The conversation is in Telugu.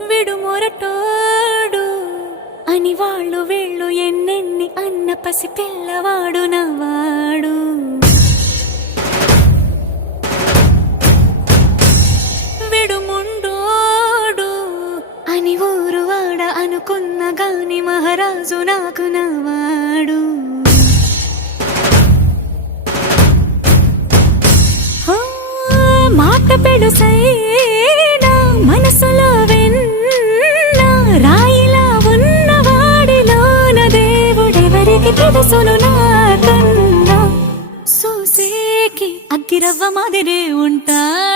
విడు మొరటోడు అని వాళ్ళు వీళ్ళు ఎన్నెన్ని అన్న పసి పిల్లవాడు నవ్వాడు. విడు ముండోడు అని ఊరు వాడ అనుకున్న గాని మహారాజు నాకు నవ్వాడు. మాట పెడుసైనా మనసులో వెన్న రాయిలా ఉన్నవాడిలోన దేవుడెవరికి తెలుసును నాకన్నా. సూసేకి అగ్గిరవ్వ మాదిరే ఉంటాడు.